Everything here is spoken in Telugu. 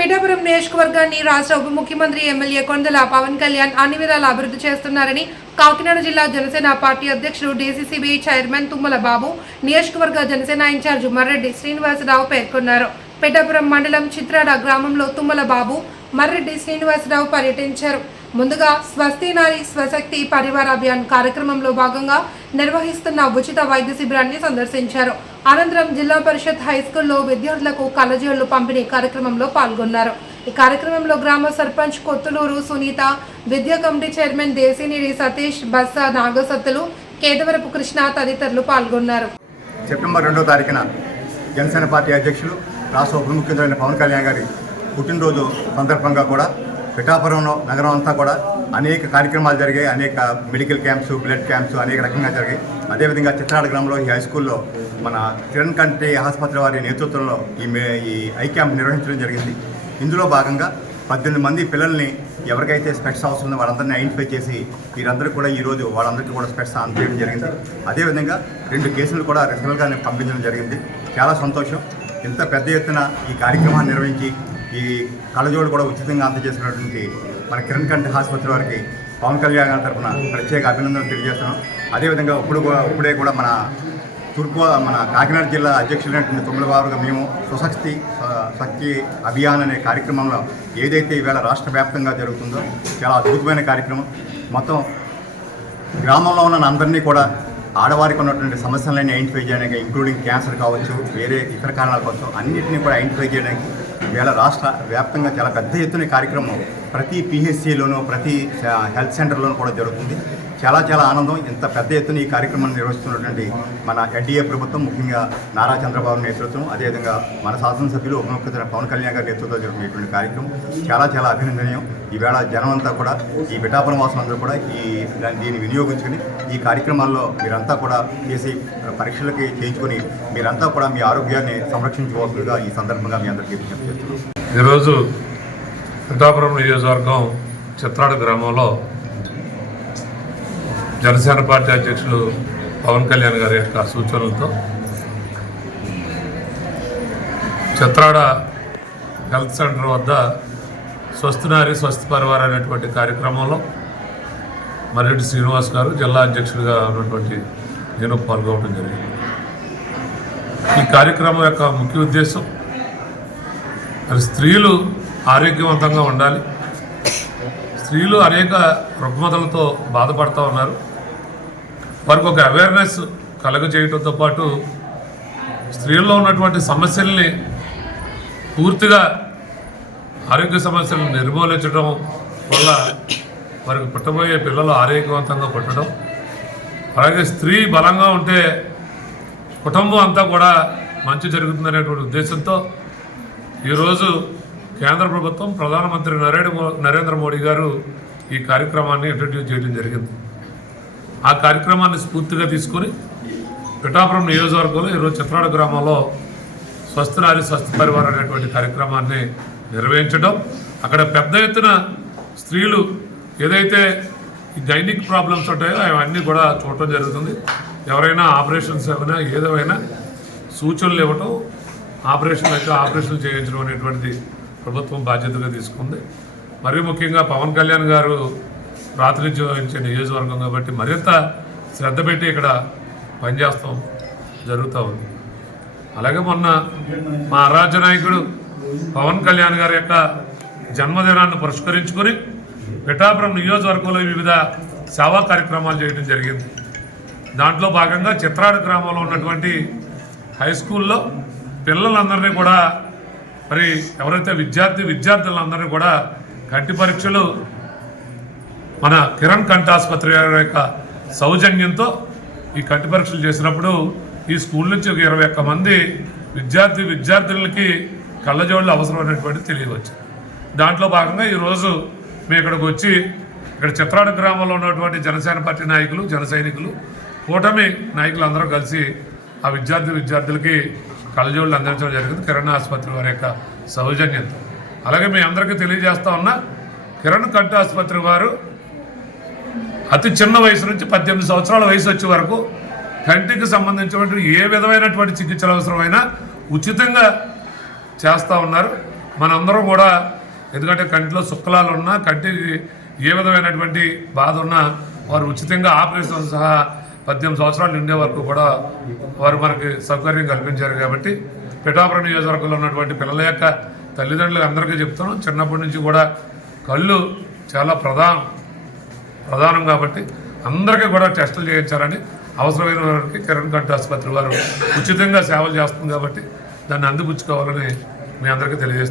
పిఠాపురం నియోజకవర్గాన్ని రాష్ట్ర ఉప ముఖ్యమంత్రి ఎమ్మెల్యే కొండల పవన్ కళ్యాణ్ అన్ని విధాలు అభివృద్ధి చేస్తున్నారని కాకినాడ జిల్లా జనసేన పార్టీ అధ్యక్షుడు డీసీసీబీ చైర్మన్ తుమ్మల బాబు నియోజకవర్గ జనసేన ఇన్ఛార్జ్ మర్రెడ్డి శ్రీనివాసరావు పేర్కొన్నారు. పిఠాపురం మండలం చిత్రాడ గ్రామంలో తుమ్మల బాబు మర్రెడ్డి శ్రీనివాసరావు పర్యటించారు. ముందుగా స్వస్తి నారి స్వశక్తి పరివార అభియాన్ కార్యక్రమంలో భాగంగా నిర్వహిస్తున్న ఉచిత వైద్య శిబిరాన్ని సందర్శించారు. అనంతరం జిల్లా పరిషత్ హై స్కూల్లో విద్యార్థులకు కళ్ళజోళ్ళు పంపిణీ కార్యక్రమంలో పాల్గొన్నారు. ఈ కార్యక్రమంలో గ్రామ సర్పంచ్ కొత్తులూరు సునీత విద్యా కమిటీ చైర్మన్ దేశినేని సతీష్ బస్స నాగసత్తులు కేదవరపు కృష్ణ తదితరులు పాల్గొన్నారు. సెప్టెంబర్ రెండో తారీఖున జనసేన పార్టీ అధ్యక్షులు రాష్ట్ర ఉప ముఖ్యమంత్రి పవన్ కళ్యాణ్ గారి పుట్టినరోజు సందర్భంగా కూడా పిఠాపురంలో నగరం అంతా కూడా అనేక కార్యక్రమాలు జరిగాయి. అనేక మెడికల్ క్యాంప్స్ బ్లడ్ క్యాంప్స్ అనేక రకంగా జరిగాయి. అదేవిధంగా చిత్రాడ గ్రామంలో ఈ హై స్కూల్లో మన కిరణ్ కంటి ఆసుపత్రి వారి నేతృత్వంలో ఈ మే- ఈ ఐ క్యాంప్ నిర్వహించడం జరిగింది. ఇందులో భాగంగా పద్దెనిమిది మంది పిల్లల్ని ఎవరికైతే స్పెట్స్ అవసరం ఉందో వాళ్ళందరినీ ఐడెంటిఫై చేసి వీరందరూ కూడా ఈరోజు వాళ్ళందరికీ కూడా స్పెట్స్ అందజేయడం జరిగింది. అదేవిధంగా రెండు కేసులు కూడా రిజల్ట్గా పంపించడం జరిగింది. చాలా సంతోషం. ఇంత పెద్ద ఎత్తున ఈ కార్యక్రమాన్ని నిర్వహించి ఈ కళ్ళజోడు కూడా ఉచితంగా అందజేసినటువంటి మన కిరణ్ కంటి ఆసుపత్రి వారికి పవన్ కళ్యాణ్ గారి తరఫున ప్రత్యేక అభినందనలు తెలియజేస్తున్నాం. అదేవిధంగా ఇప్పుడు కూడా- ఇప్పుడే కూడా మన తూర్పు మన కాకినాడ జిల్లా అధ్యక్షులైనటువంటి తొమ్మిదవారుగా మేము సుశక్తి శక్తి అభియాన్ అనే కార్యక్రమంలో ఏదైతే ఈవేళ రాష్ట్ర వ్యాప్తంగా జరుగుతుందో చాలా అద్భుతమైన కార్యక్రమం. మొత్తం గ్రామంలో ఉన్న అందరినీ కూడా ఆడవారికి ఉన్నటువంటి సమస్యలన్నీ ఐడెంటిఫై చేయడానికి ఇంక్లూడింగ్ క్యాన్సర్ కావచ్చు వేరే ఇతర కారణాలు కావచ్చు అన్నింటినీ కూడా ఐడెంటిఫై చేయడానికి ఈవేళ రాష్ట్ర వ్యాప్తంగా చాలా పెద్ద ఎత్తున కార్యక్రమం ప్రతి పిహెచ్సిలోనూ ప్రతి హెల్త్ సెంటర్లోనూ కూడా జరుగుతుంది. చాలా చాలా ఆనందం. ఇంత పెద్ద ఎత్తున ఈ కార్యక్రమాన్ని నిర్వహిస్తున్నటువంటి మన ఎన్డీఏ ప్రభుత్వం ముఖ్యంగా నారా చంద్రబాబు నేతృత్వం అదేవిధంగా మన శాసనసభ్యులు ఉప ముఖ్యమంత్రి పవన్ కళ్యాణ్ గారి నేతృత్వంలో జరుగుతున్నటువంటి కార్యక్రమం చాలా చాలా అభినందనీయం. ఈవేళ జనం అంతా కూడా ఈ పిఠాపురం వాసులందరూ కూడా ఈ దీన్ని వినియోగించుకుని ఈ కార్యక్రమాల్లో మీరంతా కూడా చేసి పరీక్షలకి చేయించుకొని మీరంతా కూడా మీ ఆరోగ్యాన్ని సంరక్షించుకోవాల్సిందిగా ఈ సందర్భంగా మీ అందరికీ విజ్ఞప్తి చేస్తున్నాం. ఈరోజు పిఠాపురం నియోజకవర్గం చిత్రాడు గ్రామంలో జనసేన పార్టీ అధ్యక్షులు పవన్ కళ్యాణ్ గారి యొక్క సూచనలతో చిత్రాడ హెల్త్ సెంటర్ వద్ద స్వస్తినారి స్వస్తి పరివారం అనేటువంటి కార్యక్రమంలో మర్రెడ్డి శ్రీనివాస్ గారు జిల్లా అధ్యక్షుడిగా ఉన్నటువంటి నేను పాల్గొనడం జరిగింది. ఈ కార్యక్రమం యొక్క ముఖ్య ఉద్దేశం మరి స్త్రీలు ఆరోగ్యవంతంగా ఉండాలి. స్త్రీలు అనేక రుగ్మతలతో బాధపడుతూ ఉన్నారు. వారికి ఒక అవేర్నెస్ కలుగజేయడంతో పాటు స్త్రీల్లో ఉన్నటువంటి సమస్యల్ని పూర్తిగా ఆరోగ్య సమస్యలను నిర్మూలించడం వల్ల వారికి పుట్టబోయే పిల్లలు ఆరోగ్యవంతంగా పుట్టడం. అలాగే స్త్రీ బలంగా ఉంటే కుటుంబం అంతా కూడా మంచి జరుగుతుందనేటువంటి ఉద్దేశంతో ఈరోజు కేంద్ర ప్రభుత్వం ప్రధానమంత్రి నరేంద్ర నరేంద్ర మోడీ గారు ఈ కార్యక్రమాన్ని ఇంట్రడ్యూస్ చేయడం జరిగింది. ఆ కార్యక్రమాన్ని స్ఫూర్తిగా తీసుకొని పిఠాపురం నియోజకవర్గంలో ఈరోజు చిత్రాడ గ్రామంలో స్వస్థనారి స్వస్థ పరివారం అనేటువంటి కార్యక్రమాన్ని నిర్వహించడం. అక్కడ పెద్ద ఎత్తున స్త్రీలు ఏదైతే ఈ గైనిక్ ప్రాబ్లమ్స్ ఉంటాయో అవన్నీ కూడా చూడటం జరుగుతుంది. ఎవరైనా ఆపరేషన్స్ ఏమైనా ఏదేమైనా సూచనలు ఇవ్వటం ఆపరేషన్ అయితే ఆపరేషన్ చేయించడం అనేటువంటిది ప్రభుత్వం బాధ్యతగా తీసుకుంది. మరీ ముఖ్యంగా పవన్ కళ్యాణ్ గారు ప్రాతినిధ్యం వహించే నియోజకవర్గం కాబట్టి మరింత శ్రద్ధ పెట్టి ఇక్కడ పనిచేస్తాం జరుగుతూ ఉంది. అలాగే మొన్న మా ఆరాధ్య నాయకుడు పవన్ కళ్యాణ్ గారి యొక్క జన్మదినాన్ని పురస్కరించుకొని పిఠాపురం నియోజకవర్గంలో వివిధ సేవా కార్యక్రమాలు చేయడం జరిగింది. దాంట్లో భాగంగా చిత్రాడు గ్రామంలో ఉన్నటువంటి హై స్కూల్లో పిల్లలందరినీ కూడా మరి ఎవరైతే విద్యార్థి విద్యార్థులందరినీ కూడా కంటి పరీక్షలు మన కిరణ్ కంఠ ఆసుపత్రి వారి యొక్క సౌజన్యంతో ఈ కంటి పరీక్షలు చేసినప్పుడు ఈ స్కూల్ నుంచి ఒక ఇరవై ఒక్క మంది విద్యార్థి విద్యార్థులకి కళ్ళజోళ్ళు అవసరమైనటువంటి తెలియవచ్చు దాంట్లో భాగంగా ఈరోజు మేము ఇక్కడికి వచ్చి ఇక్కడ చిత్రాడు గ్రామంలో ఉన్నటువంటి జనసేన పార్టీ నాయకులు జన సైనికులు కూటమి నాయకులు అందరూ కలిసి ఆ విద్యార్థి విద్యార్థులకి కళ్ళజోళ్ళు అందించడం జరిగింది కిరణ్ ఆసుపత్రి వారి యొక్క సౌజన్యంతో. అలాగే మీ అందరికీ తెలియజేస్తా ఉన్నా కిరణ్ కంటి ఆసుపత్రి వారు అతి చిన్న వయసు నుంచి పద్దెనిమిది సంవత్సరాల వయసు వచ్చే వరకు కంటికి సంబంధించినటువంటి ఏ విధమైనటువంటి చికిత్సలు అవసరమైనా ఉచితంగా చేస్తూ ఉన్నారు. మనందరం కూడా ఎందుకంటే కంటిలో శుక్లాలు ఉన్నా కంటికి ఏ విధమైనటువంటి బాధ ఉన్నా వారు ఉచితంగా ఆపరేషన్ సహా పద్దెనిమిది సంవత్సరాలు నిండే వరకు కూడా వారు మనకి సౌకర్యం కల్పించారు కాబట్టి పిఠాపురం నియోజకవర్గంలో ఉన్నటువంటి పిల్లల యొక్క తల్లిదండ్రులు అందరికీ చెప్తున్నాం చిన్నప్పటి నుంచి కూడా కళ్ళు చాలా ప్రధానం. ప్రధానం కాబట్టి అందరికీ కూడా టెస్టులు చేయించాలని అవసరమైన వారికి కిరణ్ కంటి ఆసుపత్రి వారు ఉచితంగా సేవలు చేస్తుంది కాబట్టి దాన్ని అందిపుచ్చుకోవాలని మీ అందరికీ తెలియజేస్తాను